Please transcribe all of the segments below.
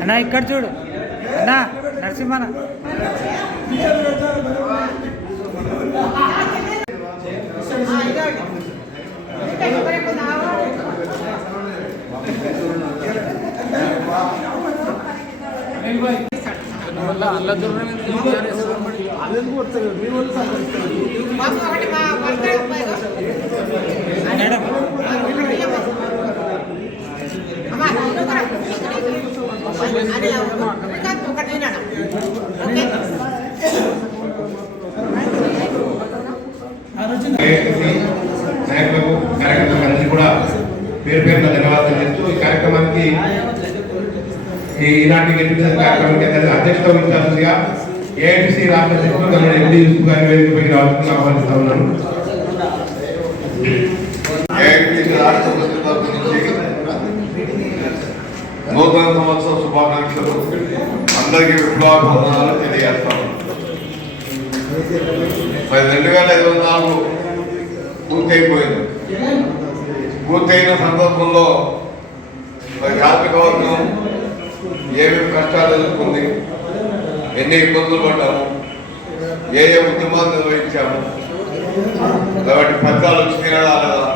అన్నా ఇక్కడ చూడు. అన్నా నరసింహన. నాయకులకు కార్యకర్తలకు అందరికీ కూడా పేరు పేరున ధన్యవాదాలు చెప్తూ ఈ కార్యక్రమానికి ఈ ఈనాటి అధ్యక్షత వహించాల్సిందిగా ఏఐటిసి రాష్ట్ర అధ్యక్షులు ఎండి యూసుఫ్ గారి వేదికపైకి రావాల్సిందిగా ఆహ్వానిస్తా ఉన్నాను. నూతన సంవత్సర శుభాకాంక్షలు. అందరికీ విప్లవాభివందనాలు తెలియజేస్తాను. మరి రెండు వేల ఇరవై నాలుగు పూర్తయిపోయింది. పూర్తయిన సందర్భంలో కార్మిక వర్గం ఏమేమి కష్టాలు ఎదుర్కొంది? ఎన్ని ఇబ్బందులు పడ్డాము? ఏ ఏ ఉద్యమాలు నిర్వహించాము? కాబట్టి ఫలితాలు వచ్చినాయా లేదా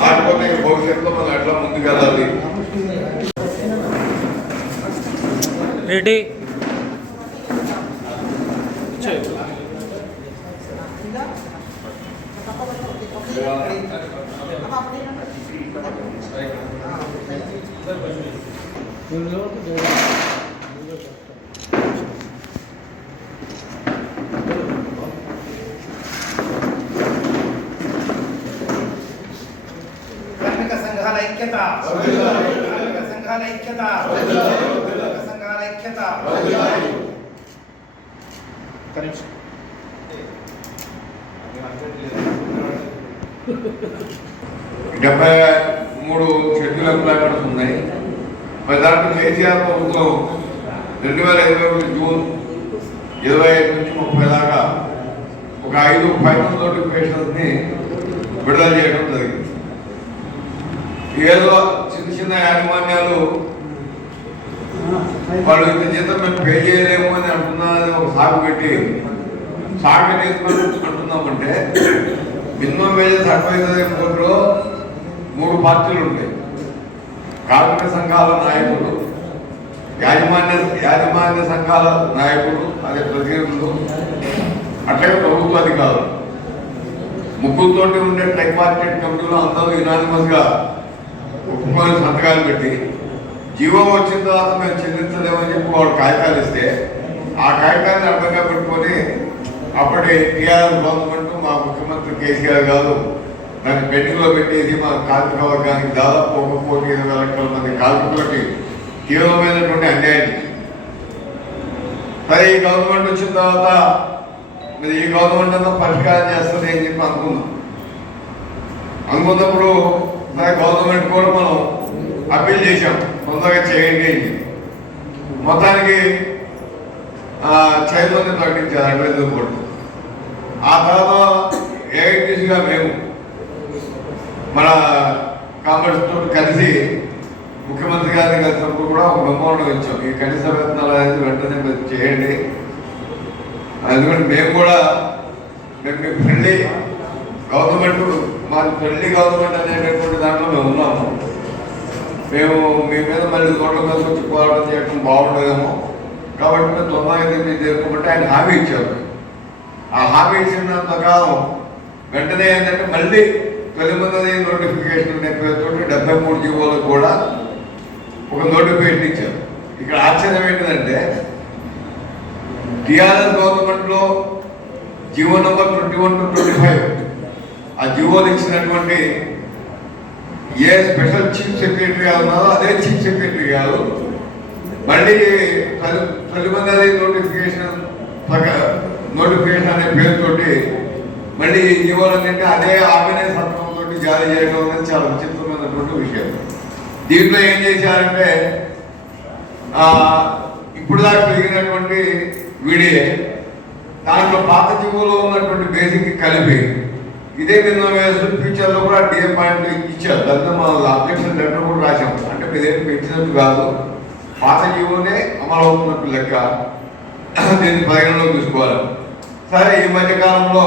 కాకపోతే భవిష్యత్తులో మనం ఎట్లా ముందుకెళ్ళాలి? రెడీ? సంఘాల ఐక్యత. కార్మిక సంఘాల ఐక్యత. సంఘాల ఐక్యత. డెబ్బై మూడు షెడ్యూల్ ఎంప్లాయ్మెంట్స్ ఉన్నాయి. మరి దాంట్లో కేసీఆర్ ప్రభుత్వం రెండు వేల ఇరవై ఒకటి జూన్ ఇరవై ఐదు నుంచి ముప్పై దాకా ఒక ఐదు ఫైనల్ నోటిఫికేషన్స్ని విడుదల చేయడం జరిగింది. ఏదో చిన్న చిన్న యాజమాన్యాలు వాళ్ళు ఇంత జీతం మేము పే చేయలేము అని అంటున్నారని ఒక సాగు పెట్టి సాగు అంటున్నామంటే మినిమం వేజెస్ అడ్వైజరీ బోర్డులో మూడు పార్టీలు ఉంటాయి. కార్మిక సంఘాల నాయకులు యాజమాన్య యాజమాన్య సంఘాల నాయకులు అదే ప్రతినిధులు అట్లాగే ప్రభుత్వ అధికారులు. ముగ్గురుతో ఉండే ట్రైపార్టెట్ కమిటీలో అందరూ యునానిమస్గా ఒప్పుకొని సంతకాలు పెట్టి జీవో వచ్చిన తర్వాత మేము చెల్లించలేమని చెప్పి వాడు కాగితాలు ఇస్తే ఆ కాగితాన్ని అర్థంగా పెట్టుకొని అప్పటి టీఆర్ఎస్ గవర్నమెంట్ మా ముఖ్యమంత్రి కేసీఆర్ గారు దాన్ని పెండింగ్లో పెట్టేసి మా కార్మిక వర్గానికి దాదాపు ఒక కోటి ఇరవై లక్షల మంది కార్మికులకి తీవ్రమైనటువంటి అన్యాయం సరే ఈ గవర్నమెంట్ వచ్చిన తర్వాత మరి ఈ గవర్నమెంట్ అంతా పరిష్కారం చేస్తుంది అని చెప్పి అనుకున్నాం అనుకున్నప్పుడు సరే గవర్నమెంట్ కూడా మనం అప్పీల్ చేశాం తొందరగా చేయండి అని మొత్తానికి చైర్మన్ ప్రకటించారు అడ్వైజర్ బోర్డు. ఆ తర్వాత ఏఐటీసీగా మేము మన కామర్స్ తోటి కలిసి ముఖ్యమంత్రి గారిని కలిసినప్పుడు కూడా ఒక మెమోరం ఇచ్చాం. ఈ కనీస వేతనాలు అనేది వెంటనే మీరు చేయండి. ఎందుకంటే మేము కూడా మేము మీ ఫ్రెండ్లీ గవర్నమెంట్ మాది ఫ్రెండ్లీ గవర్నమెంట్ అనేటటువంటి దాంట్లో మేము ఉన్నాము. మేము మీ మీద మళ్ళీ కోట్ల మీద వచ్చి పోరాటం చేయడం బాగుండదేమో. కాబట్టి మేము తొందరగా దీన్ని చేసుకోమంటే ఆయన హామీ ఇచ్చారు. ఆ హామీ ఇచ్చిన ప్రకారం వెంటనే ఏంటంటే మళ్ళీ తొలి మంది నోటిఫికేషన్ అనే పేరుతో డెబ్బై మూడు జీవోలకు కూడా ఒక నోటిఫికేషన్ ఇచ్చారు. ఇక్కడ ఆశ్చర్యం ఏంటంటే టిఆర్ఎస్ గవర్నమెంట్లో GO number twenty one to twenty five ఆ జీవోలు ఇచ్చినటువంటి ఏ స్పెషల్ చీఫ్ సెక్రటరీ ఉన్నారో అదే చీఫ్ సెక్రటరీ గారు మళ్ళీ తొలిమంది నోటిఫికేషన్ నోటిఫికేషన్ అనే పేరుతోటి మళ్ళీ జీవోలన్నింటి అదే ఆర్గనైజ్ సంతకంతో జారీ చేయడం అనేది చాలా విచిత్రమైనటువంటి విషయం. దీంట్లో ఏం చేశారంటే ఇప్పుడు దాకా పెరిగినటువంటి వీడియే దాంట్లో పాత జీవోలో ఉన్నటువంటి బేసిక్ కలిపి ఇదే నిన్న ఫ్యూచర్ ఫ్యూచర్లో కూడా డిఏ పాయింట్ ఇచ్చారు. దాంతో మన అబ్జెక్షన్ లెటర్ కూడా రాశాం. అంటే మీరేం పెంచినట్టు కాదు. పాత జీవోనే అమలు అవుతున్నట్టు లెక్క. దీన్ని పరిగణలోకి తీసుకోవాలి సరే ఈ మధ్య కాలంలో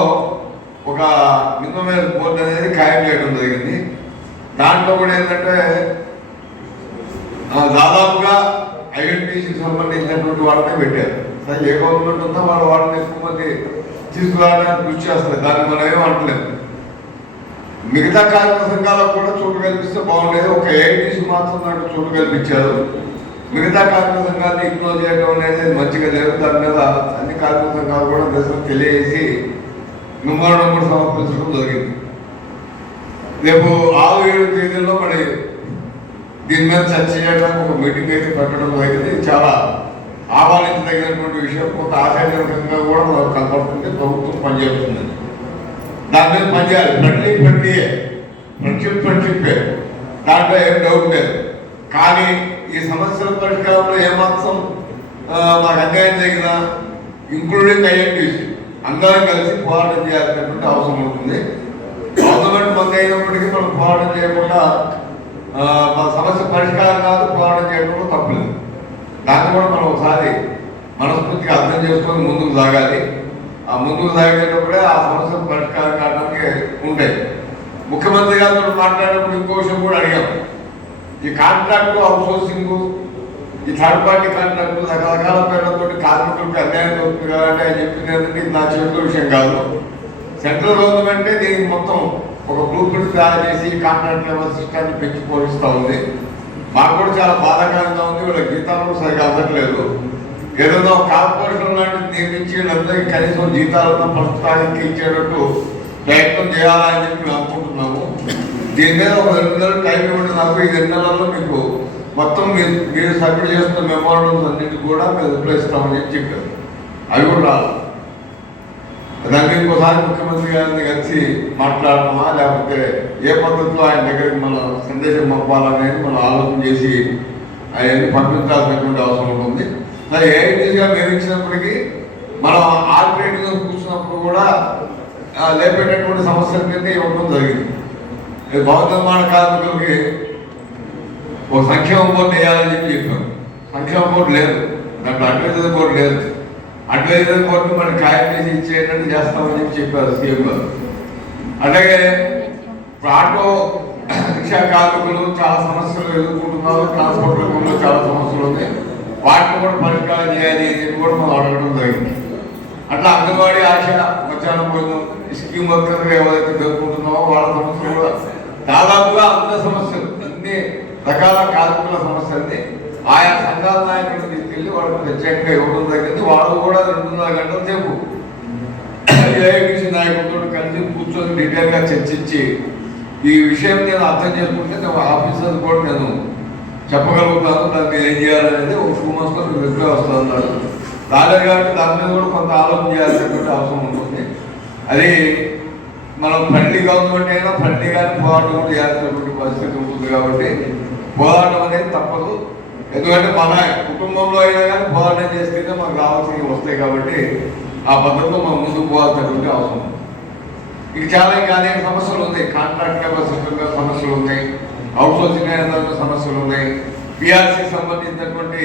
ఒక మినిమం బోర్డు అనేది ఖాయం చేయడం జరిగింది. దాంట్లో కూడా ఏంటంటే దాదాపుగా ఐడెంటిటీకి సంబంధించినటువంటి వాళ్ళనే పెట్టారు. సరే ఏ గవర్నమెంట్ ఉందో వాళ్ళ వాళ్ళని ఎక్కువ మంది తీసుకురావడానికి కృషి చేస్తారు. దాన్ని మనం ఏం అంటలేదు మిగతా కార్మిక సంఘాలకు కూడా చోటు కల్పిస్తే బాగుండేది. ఒక ఏఐటీసీ మాత్రం దాంట్లో చోటు కల్పించారు. మిగతా కార్మిక సంఘాన్ని ఇగ్నోర్ చేయడం అనేది మంచిగా లేదు. దాని మీద అన్ని కార్మిక సంఘాలు కూడా దశలు తెలియజేసి మెమోరాండం కూడా సమర్పించడం జరిగింది. రేపు ఆరు ఏడు తేదీల్లో మరి దీని మీద చర్చ చేయడానికి ఒక మీటింగ్ అయితే పెట్టడం అయితే చాలా ఆహ్వానించదగినటువంటి విషయం. కొంత ఆశాజనకంగా కూడా మనకు కనపడుతుంది ప్రభుత్వం పనిచేస్తుంది. దాని మీద పనిచేయాలి. ఫ్రెండ్లీ ఫ్రెండ్లీయే ఫ్రెండ్షిప్ ఫ్రెండ్షిప్పే దాంట్లో ఏం డౌట్ లేదు. కానీ ఈ సమస్యల పరిష్కారంలో ఏమాత్రం మాకు అన్యాయం జరిగినా ఇంక్లూడింగ్ ఐఎన్టీసీ అందరం కలిసి పోరాటం చేయాల్సినటువంటి అవసరం ఉంటుంది. గవర్నమెంట్ బంద్ అయినప్పటికీ మనం పోరాటం చేయకుండా మన సమస్య పరిష్కారం కాదు పోరాటం చేయడంలో తప్పలేదు దాన్ని కూడా మనం ఒకసారి మనస్ఫూర్తిగా అర్థం చేసుకొని ముందుకు సాగాలి. ఆ ముందుకు సాగేటప్పుడే ఆ సమస్య పరిష్కారం కావడానికి ఉంటాయి. ముఖ్యమంత్రి గారితో మాట్లాడినప్పుడు ఇంకో విషయం కూడా అడిగాం. ఈ కాంట్రాక్టు అవుట్సోర్సింగ్ ఈ థర్డ్ పార్టీ కాంట్రాక్ట్ రకరకాల పేర్లతో కార్మికులకు అన్యాయం జరుగుతుంది కాబట్టి ఆయన చెప్పింది ఏంటంటే నా చేతుల విషయం కాదు. సెంట్రల్ గవర్నమెంటే దీనికి మొత్తం ఒక బ్లూ ప్రింట్ తయారు చేసి కాంట్రాక్ట్ లెవెల్ సిస్టాన్ని పెంచి పోషిస్తూ ఉంది. మాకు కూడా చాలా బాధాకరంగా ఉంది. వీళ్ళ జీతాలు కూడా సరిగ్గా అందట్లేదు. ఏదైనా కార్పొరేషన్ లాంటిది నియమించి వీళ్ళందరికీ కనీసం జీతాలను ప్రస్తుతానికి ఇచ్చేటట్టు ప్రయత్నం చేయాలని చెప్పి మేము అనుకుంటున్నాము. దీని మీద ఒక రెండు నెలలు టైం ఇవ్వండి నాకు. ఈ రెండు నెలల్లో మీకు మొత్తం మీరు మీరు సబ్మిట్ చేస్తున్న మెమోరాండమ్స్ అన్నింటి కూడా మేము రిప్లై ఇస్తామని చెప్పి చెప్పారు. అవి కూడా రావాలి దానికి ఇంకోసారి ముఖ్యమంత్రి గారిని కలిసి మాట్లాడమా? లేకపోతే ఏ పద్ధతిలో ఆయన దగ్గరికి మన సందేశం పంపాలనేది మనం ఆలోచన చేసి అవన్నీ పంపించాల్సినటువంటి అవసరం ఉంటుంది. మరి ఏఐటీగా మేము ఇచ్చినప్పటికీ మనం ఆల్టర్నేటివ్గా కూర్చున్నప్పుడు కూడా లేపేటటువంటి సమస్యల కింద ఇవ్వడం జరిగింది. ఈ భవన నిర్మాణ కార్మికులకి ఒక సంక్షేమ బోర్డు వేయాలని చెప్పి చెప్పాం సంక్షేమ బోర్డు లేదు. దాంట్లో అడ్వైజర్ బోర్డు లేదు. అడ్వైజర్ బోర్డు మనం ఖాయం చేసి ఇచ్చేటట్టు చేస్తామని చెప్పి చెప్పారు సీఎం గారు. అలాగే ఆటో రిక్షా కార్మికులు చాలా సమస్యలు ఎదుర్కొంటున్నారు. ట్రాన్స్పోర్ట్ రంగంలో చాలా సమస్యలు ఉన్నాయి. వాటిని కూడా పరిష్కారం చేయాలి అని కూడా మనం అడగడం జరిగింది. అట్లా అంగన్వాడీ ఆశ మధ్యాహ్నం భోజనం స్కీమ్ వర్కర్లు ఎవరైతే జరుపుకుంటున్నామో వాళ్ళ సమస్యలు కూడా దాదాపుగా అందరి సమస్యలు అన్ని రకాల కార్మికుల సమస్యల్ని ఆయా సంఘాల నాయకులు తీసుకెళ్ళి వాళ్ళకి ప్రత్యేకంగా ఇవ్వడం జరిగింది. వాళ్ళు కూడా రెండున్నర గంటల సేపు ఏఐటీసీ నాయకులతో కలిసి కూర్చొని డీటెయిల్గా చర్చించి ఈ విషయం నేను అర్థం చేసుకుంటే నేను ఆఫీసర్ కూడా నేను చెప్పగలుగుతాను. దాన్ని ఏం చేయాలనేది ఒక టూ మంత్స్లో మీకు రిప్లై వస్తున్నారు రాజర్ గారికి దాని మీద కూడా కొంత ఆలోచన చేయాల్సినటువంటి అవసరం ఉంటుంది. అది మనం ఫ్రెండ్లీ గవర్నమెంట్ అయినా ఫ్రెండ్లీగానే పోరాటం కూడా చేయాల్సినటువంటి పరిస్థితి ఉంటుంది కాబట్టి పోరాటం అనేది తప్పదు. ఎందుకంటే మన కుటుంబంలో అయినా కానీ పోరాటం చేస్తేనే మనకు రావాల్సినవి వస్తాయి కాబట్టి ఆ పద్ధతిలో మనం ముందుకు పోవాల్సినటువంటి అవసరం ఉంది. ఇక చాలా ఇంకా అనేక సమస్యలు ఉన్నాయి. కాంట్రాక్ట్ లేబర్ సిస్టమ్ సమస్యలు ఉన్నాయి అవుట్ సోర్సింగ్ అయిన సమస్యలు ఉన్నాయి. పిఆర్సీ సంబంధించినటువంటి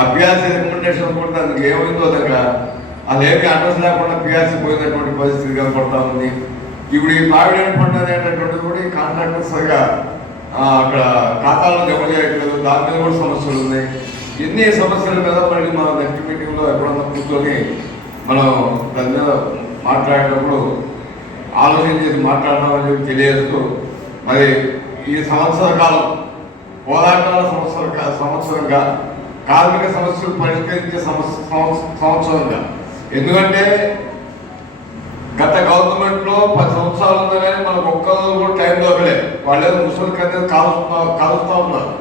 ఆ పిఆర్సీ రికమెండేషన్ కూడా దానికి ఏమైందో దగ్గర అదేమి అడ్రస్ లేకుండా పిఆర్సీ పోయినటువంటి పరిస్థితి కనపడతా ఉంది. ఇప్పుడు ఈ ప్రావిడెంట్ ఫండ్ అనేటటువంటిది కూడా ఈ కాంట్రాక్టర్స్గా అక్కడ ఖాతాలను జమ చేయట్లేదు దాని మీద కూడా సమస్యలు ఉన్నాయి. ఎన్ని సమస్యల మీద మళ్ళీ మన నెక్స్ట్ మీటింగ్లో ఎప్పుడన్నా కూర్చొని మనం దాని మీద మాట్లాడేటప్పుడు ఆలోచన చేసి మాట్లాడడం చెప్పి తెలియజేస్తూ మరి ఈ సంవత్సర కాలం పోరాటాల సంవత్సర కా- సంవత్సరంగా కార్మిక సమస్యలు పరిష్కరించే సమస్య సంవత్సరంగా. ఎందుకంటే గత గవర్నమెంట్లో పది సంవత్సరాలు ఉందా కానీ మనకు ఒక్క కూడా టైం దొరకలే. వాళ్ళు ఏదో ముసలి కన్నా కాలుస్తా కాలుస్తా ఉన్నారు.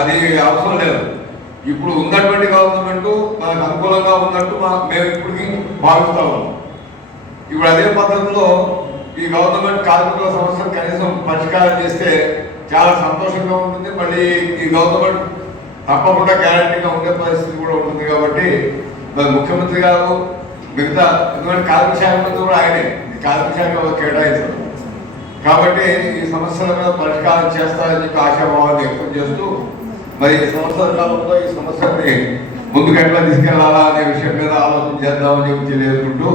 అది అవసరం లేదు. ఇప్పుడు ఉన్నటువంటి గవర్నమెంట్ మనకు అనుకూలంగా ఉన్నట్టు మా మేము ఇప్పటికీ భావిస్తా ఉన్నాం. ఇప్పుడు అదే పద్ధతిలో ఈ గవర్నమెంట్ కార్మికుల సమస్యలు కనీసం పరిష్కారం చేస్తే చాలా సంతోషంగా ఉంటుంది. మళ్ళీ ఈ గవర్నమెంట్ తప్పకుండా గ్యారంటీగా ఉండే పరిస్థితి కూడా ఉంటుంది కాబట్టి మరి ముఖ్యమంత్రి గారు మిగతా ఎందుకంటే కార్మిక శాఖ కూడా ఆయనే. ఈ కార్మిక శాఖ కేటాయించారు కాబట్టి ఈ సమస్యల మీద పరిష్కారం చేస్తారని చెప్పి ఆశాభావాన్ని వ్యక్తం చేస్తూ మరి ఈ సంవత్సర కాలంలో ఈ సమస్యని ముందుకు ఎట్లా తీసుకెళ్ళాలా అనే విషయం మీద ఆలోచన చేద్దామని చెప్పి తెలియజేసుకుంటూ